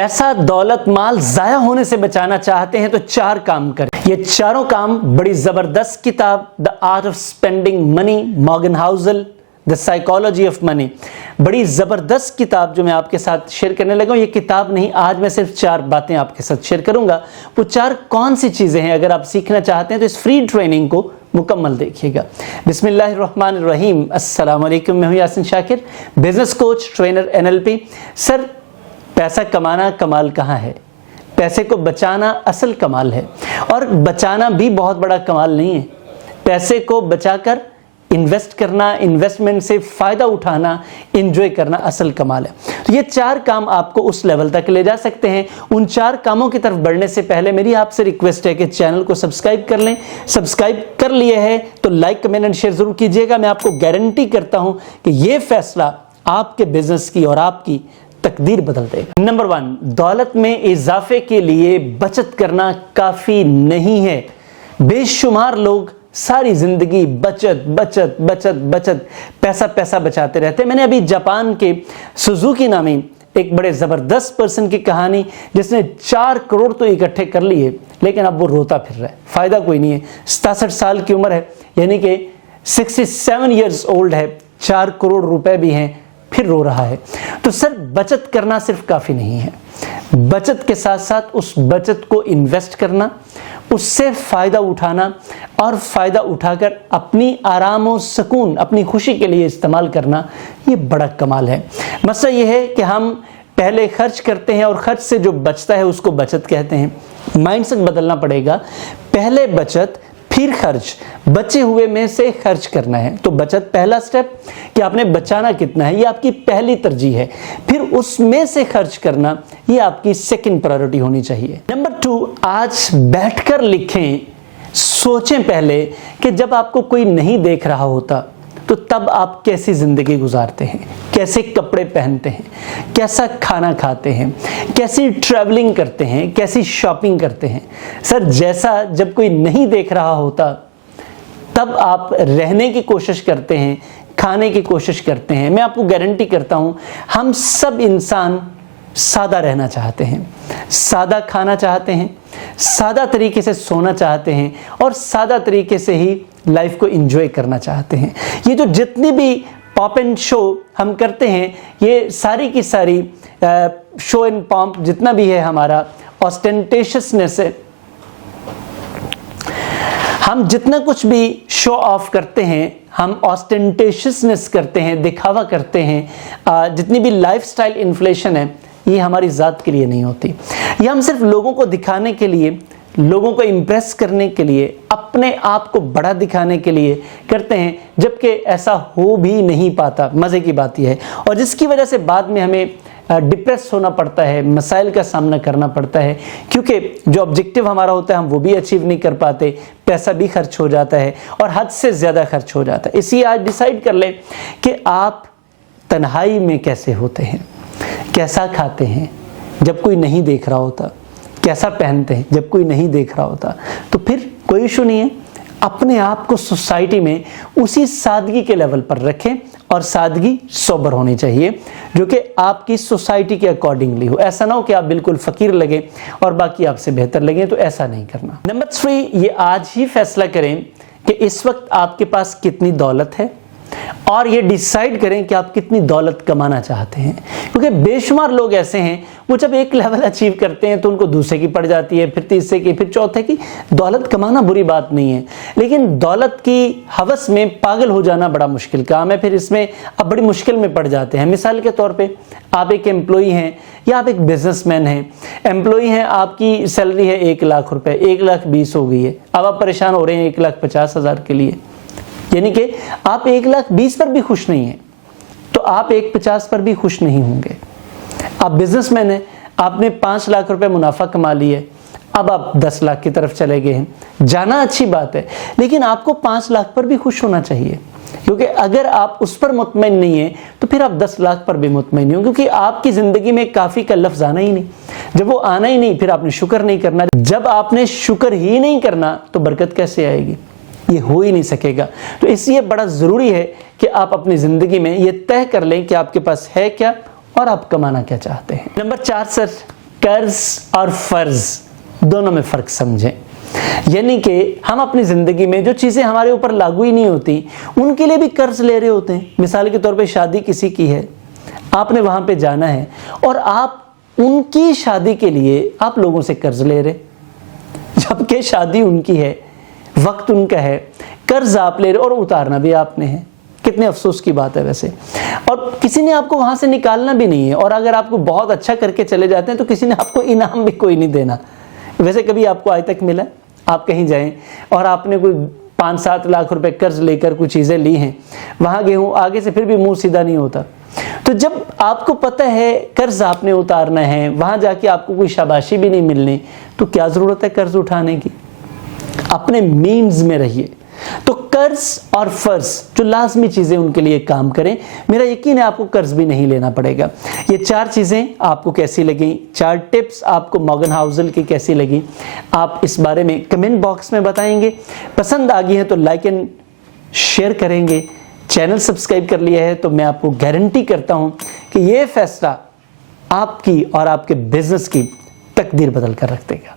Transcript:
पैसा, दौलत, माल ज़ाया होने से बचाना चाहते हैं तो 4 काम करें। ये चारों काम बड़ी ज़बरदस्त किताब the art of spending money, Morgan Housel, the psychology of money, बड़ी ज़बरदस्त किताब जो मैं आपके साथ शेयर करने लगा हूँ। ये किताब नहीं, आज मैं सिर्फ 4 बातें आपके साथ शेयर करूँगा। वो 4 कौन सी चीज़ें हैं, अगर आप सीखना चाहते हैं तो इस फ्री ट्रेनिंग को मुकम्मल देखिएगा। बिस्मिल्लाहिर्रहमानिर्रहीम, अस्सलाम वालेकुम। मैं हूँ Yasin Shakir, business coach, trainer, NLP। Sir, पैसा कमाना कमाल कहाँ है? पैसे को बचाना असल कमाल है, और बचाना भी बहुत बड़ा कमाल नहीं है। पैसे को बचाकर इन्वेस्ट करना, इन्वेस्टमेंट से फ़ायदा उठाना, एंजॉय करना असल कमाल है। तो ये 4 काम आपको उस लेवल तक ले जा सकते हैं। उन 4 कामों की तरफ बढ़ने से पहले मेरी आपसे रिक्वेस्ट है कि चैनल को सब्सक्राइब कर लें। सब्सक्राइब कर लिए है तो लाइक, कमेंट एंड शेयर ज़रूर कीजिएगा। मैं आपको गारंटी करता हूँ कि ये फैसला आपके बिजनेस की और आपकी तकदीर बदल देगा। नंबर 1, दौलत में इजाफे के लिए बचत करना काफ़ी नहीं है। बेशुमार लोग सारी जिंदगी बचत बचत बचत बचत, पैसा पैसा बचाते रहते हैं। मैंने अभी जापान के सुजुकी नामी एक बड़े ज़बरदस्त पर्सन की कहानी, जिसने 4 करोड़ तो इकट्ठे कर लिए, लेकिन अब वो रोता फिर रहा है, फ़ायदा कोई नहीं है। 67 साल की उम्र है, यानी कि 67 ईयर्स ओल्ड है, 4 करोड़ रुपए भी हैं, फिर रो रहा है। तो सर, बचत करना सिर्फ काफ़ी नहीं है। बचत के साथ साथ उस बचत को इन्वेस्ट करना, उससे फ़ायदा उठाना, और फ़ायदा उठाकर अपनी आराम और सुकून, अपनी खुशी के लिए इस्तेमाल करना, ये बड़ा कमाल है। मसला ये है कि हम पहले खर्च करते हैं और खर्च से जो बचता है उसको बचत कहते हैं। माइंडसेट बदलना पड़ेगा। पहले बचत, फिर खर्च, बचे हुए में से खर्च करना है। तो बचत पहला स्टेप कि आपने बचाना कितना है, ये आपकी पहली तरजीह है। फिर उसमें से खर्च करना, ये आपकी सेकंड प्रायोरिटी होनी चाहिए। नंबर 2, आज बैठकर लिखें, सोचें पहले कि जब आपको कोई नहीं देख रहा होता तो तब आप कैसी ज़िंदगी गुजारते हैं, कैसे कपड़े पहनते हैं, कैसा खाना खाते हैं, कैसी ट्रैवलिंग करते हैं, कैसी शॉपिंग करते हैं। सर, जैसा जब कोई नहीं देख रहा होता तब आप रहने की कोशिश करते हैं, खाने की कोशिश करते हैं। मैं आपको गारंटी करता हूँ, हम सब इंसान सादा रहना चाहते हैं, सादा खाना चाहते हैं, सादा तरीके से सोना चाहते हैं, और सादा तरीके से ही लाइफ को एंजॉय करना चाहते हैं। ये जो जितनी भी पॉप एंड शो हम करते हैं, ये सारी की सारी शो एंड पॉम्प जितना भी है हमारा ऑस्टेंटेशियसनेस है। हम जितना कुछ भी शो ऑफ करते हैं, हम ऑस्टेंटेशियसनेस करते हैं, दिखावा करते हैं, जितनी भी लाइफस्टाइल इन्फ्लेशन है, ये हमारी ज़ात के लिए नहीं होती। ये हम सिर्फ लोगों को दिखाने के लिए, लोगों को इम्प्रेस करने के लिए, अपने आप को बड़ा दिखाने के लिए करते हैं, जबकि ऐसा हो भी नहीं पाता। मज़े की बात यह है, और जिसकी वजह से बाद में हमें डिप्रेस होना पड़ता है, मसाइल का सामना करना पड़ता है, क्योंकि जो ऑब्जेक्टिव हमारा होता है हम वो भी अचीव नहीं कर पाते, पैसा भी खर्च हो जाता है, और हद से ज़्यादा खर्च हो जाता है। इसलिए आज डिसाइड कर लें कि आप तन्हाई में कैसे होते हैं, कैसा खाते हैं जब कोई नहीं देख रहा होता, कैसा पहनते हैं जब कोई नहीं देख रहा होता। तो फिर कोई इशू नहीं है, अपने आप को सोसाइटी में उसी सादगी के लेवल पर रखें, और सादगी सोबर होनी चाहिए जो कि आपकी सोसाइटी के अकॉर्डिंगली हो। ऐसा ना हो कि आप बिल्कुल फ़कीर लगे और बाकी आपसे बेहतर लगे, तो ऐसा नहीं करना। नंबर 3, ये आज ही फैसला करें कि इस वक्त आपके पास कितनी दौलत है, और ये डिसाइड करें कि आप कितनी दौलत कमाना चाहते हैं। क्योंकि बेशुमार लोग ऐसे हैं, वो जब एक लेवल अचीव करते हैं तो उनको दूसरे की पड़ जाती है, फिर तीसरे की, फिर चौथे की। दौलत कमाना बुरी बात नहीं है, लेकिन दौलत की हवस में पागल हो जाना बड़ा मुश्किल काम है। फिर इसमें आप बड़ी मुश्किल में पड़ जाते हैं। मिसाल के तौर पे, आप एक एम्प्लॉई हैं या आप एक बिजनेसमैन हैं। एम्प्लॉई हैं, आपकी सैलरी है 1 लाख रुपए, 1,20,000 हो गई है। अब आप परेशान हो रहे हैं 1,50,000 के लिए, यानी कि आप 1,20,000 पर भी खुश नहीं हैं, तो आप 1,50,000 पर भी खुश नहीं होंगे। आप बिजनेसमैन हैं, आपने 5 लाख रुपए मुनाफा कमा लिए, अब आप 10 लाख की तरफ चले गए हैं। जाना अच्छी बात है, लेकिन आपको 5 लाख पर भी खुश होना चाहिए, क्योंकि अगर आप उस पर मुतमईन नहीं है तो फिर आप 10 लाख पर भी मुतमईन नहीं हो, क्योंकि आपकी ज़िंदगी में काफ़ी का लफ्ज़ आना ही नहीं। जब वो आना ही नहीं, फिर आपने शुक्र नहीं करना। जब आपने शुक्र ही नहीं करना तो बरकत कैसे आएगी? ये हो ही नहीं सकेगा। तो इसलिए बड़ा ज़रूरी है कि आप अपनी ज़िंदगी में ये तय कर लें कि आपके पास है क्या और आप कमाना क्या चाहते हैं। नंबर 4 सर, कर्ज और फर्ज दोनों में फर्क समझें। यानी कि हम अपनी जिंदगी में जो चीजें हमारे ऊपर लागू ही नहीं होती उनके लिए भी कर्ज ले रहे होते हैं। मिसाल के तौर पे शादी किसी की है, आपने वहां पे जाना है और आप उनकी शादी के लिए आप लोगों से कर्ज ले रहे, जबकि शादी उनकी है, वक्त उनका है, कर्ज आप ले रहे और उतारना भी आपने है। कितने अफसोस की बात है वैसे। और किसी ने आपको वहां से निकालना भी नहीं है, और अगर आपको बहुत अच्छा करके चले जाते हैं तो किसी ने आपको इनाम भी कोई नहीं देना। वैसे कभी आपको आज तक मिला? आप कहीं जाएं और आपने कोई 5-7 लाख रुपए कर्ज लेकर कुछ चीजें ली हैं, वहां गए हूं, आगे से फिर भी मुंह सीधा नहीं होता। तो जब आपको पता है कर्ज आपने उतारना है, वहां जाके आपको कोई शाबाशी भी नहीं मिलनी, तो क्या जरूरत है कर्ज उठाने की? अपने मीन्स में रहिए। तो कर्ज और फर्ज जो लाजमी चीजें उनके लिए काम करें। मेरा यकीन है आपको कर्ज भी नहीं लेना पड़ेगा। ये 4 चीजें आपको कैसी लगी, 4 टिप्स आपको मॉर्गन हाउसल की कैसी लगी, आप इस बारे में कमेंट बॉक्स में बताएंगे। पसंद आ गई है तो लाइक एंड शेयर करेंगे। चैनल सब्सक्राइब कर लिया है तो मैं आपको गारंटी करता हूं कि ये फैसला आपकी और आपके बिजनेस की तकदीर बदल कर रख देगा।